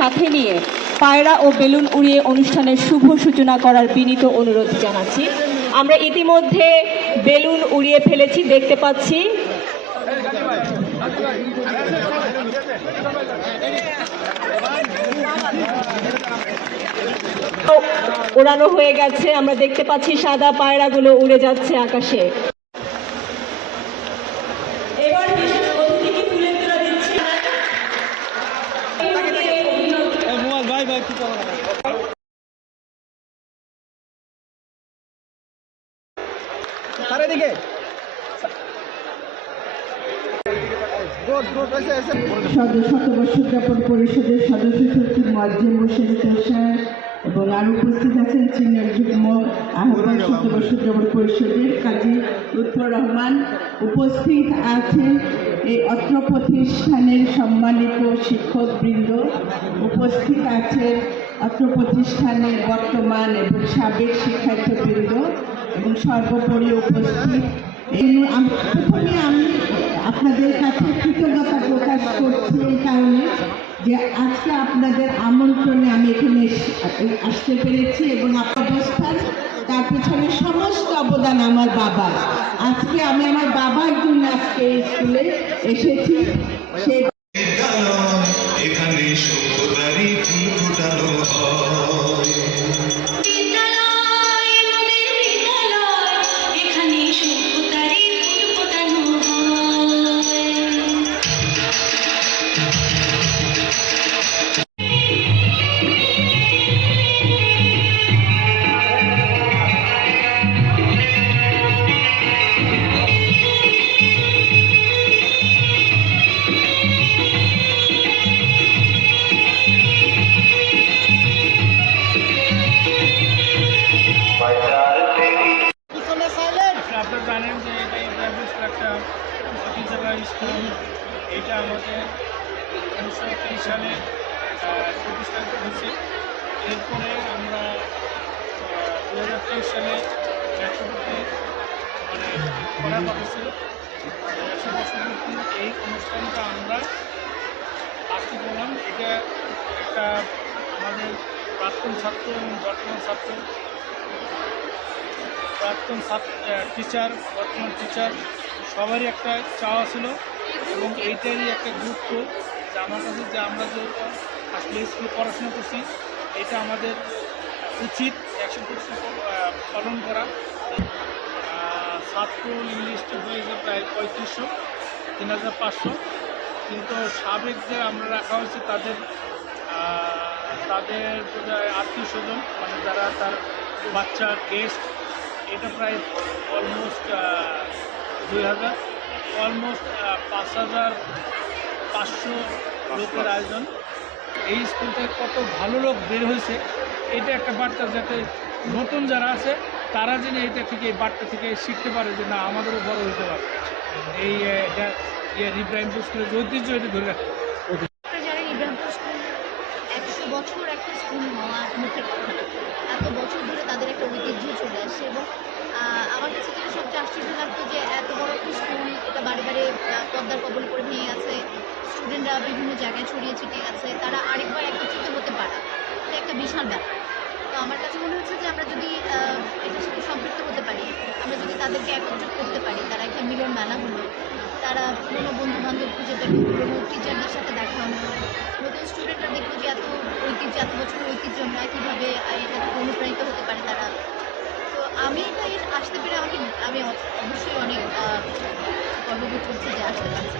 সাথে নিয়ে পায়রা ও বেলুন উড়িয়ে অনুষ্ঠানের শুভ সূচনা করার বিনীত অনুরোধ জানাচ্ছি। আমরা ইতিমধ্যে বেলুন উড়িয়ে ফেলেছি, দেখতে পাচ্ছি। ওড়ানো হয়ে গেছে, আমরা দেখতে পাচ্ছি সাদা পায়রাগুলো উড়ে যাচ্ছে আকাশে। এবার শতবর্ষ উদযাপন পরিষদের সদস্য সচিব মোয়াজ্জেম হোসেন তুষার এবং আরও উপস্থিত আছেন সিনিয়র যুগ্ম আহ্বায়ক শতবর্ষ উদযাপন পরিষদের কাজী লুৎফর রহমান। উপস্থিত আছেন এই অত্র প্রতিষ্ঠানের সম্মানিত শিক্ষকবৃন্দ, উপস্থিত আছেন অত্র প্রতিষ্ঠানের বর্তমান এবং সাবেক শিক্ষার্থীবৃন্দ এবং সর্বোপরি উপস্থিত প্রথমে আমি আপনাদের কাছে কৃতজ্ঞতা প্রকাশ করছি এই কারণে যে আজকে আপনাদের আমন্ত্রণে আমি এখানে আসতে পেরেছি এবং অবস্থান তার পেছনে সমস্ত অবদান আমার বাবার। আজকে আমি আমার বাবার জন্য আজকে এই স্কুলে এসেছি। সেই আপনারা জানেন যে এটা ইব্রাহিম স্কুল একটা ঐতিহ্যবাহী স্কুল। এইটা আমাদের 1930 সালে প্রতিষ্ঠিত হয়েছে। এরপরে আমরা 2023 সালে 100 করার কথা ছিল। 100 বছর এই অনুষ্ঠানটা আমরা আজকে করলাম। এটা একটা আমাদের প্রাক্তন ছাত্র এবং বর্তমান ছাত্র, প্রাক্তন টিচার, বর্তমান টিচার সবারই একটা চাওয়া ছিল এবং এইটারই একটা গুরুত্ব যে আমার কাছে যে আমরা যে আসলে স্কুলে পড়াশোনা করছি এটা আমাদের উচিত 100% পালন করা। ছাত্র লিস্ট হয়েছে প্রায় 3500, 3500, কিন্তু সাবেক যে আমরা রাখা হয়েছে তাদের আত্মীয় স্বজন মানে যারা তার বাচ্চা গেস্ট, এটা প্রায় অলমোস্ট 2000, অলমোস্ট 5500 লোকের আয়োজন। এই স্কুল থেকে কত ভালো লোক বের হয়েছে এটা একটা বার্তা, যাতে নতুন যারা আছে তারা যেন এইটা থেকে এই বার্তা থেকে শিখতে পারে যে না আমাদেরও বড় হতে পারে। এই ইব্রাহিমপুর স্কুলের যে ঐতিহ্য এটা ধরে রাখতে হবে। যারা ইব্রাহিমপুর স্কুল 100 বছর একটা স্কুল হওয়ার মুখের কথা, এত বছর ধরে তাদের একটা ঐতিহ্য চলে আসছে এবং আমার কাছে যেটা সবচেয়ে আশ্চর্য লাগতো যে এত বড় একটা স্কুল এটা বারে বারে পদ্মার কবল করে ভেঙে আছে, স্টুডেন্টরা বিভিন্ন জায়গায় ছড়িয়ে ছিটিয়ে আছে, তারা আরেকবার একত্রিত হতে পারে, এটা একটা বিশাল ব্যাপার। তো আমার কাছে মনে হচ্ছে যে আমরা যদি এটার সাথে সম্পৃক্ত হতে পারি, আমরা যদি তাদেরকে একত্রিত করতে পারি, তারা একটা মিলন মেলা হলো, তারা পুরোনো বন্ধুবান্ধব খুঁজে পেল, পুরোনো টিচারদের সাথে দেখা হলো, নতুন স্টুডেন্টরা দেখলো যে এত ঐতিহ্য, এত বছরের ঐতিহ্য নয়, কীভাবে এটা অনুপ্রাণিত হতে পারে তারা। তো আমি এটা আসতে পেরে আমি অবশ্যই অনেক গর্ববোধ করছি যে আসতে পারছি।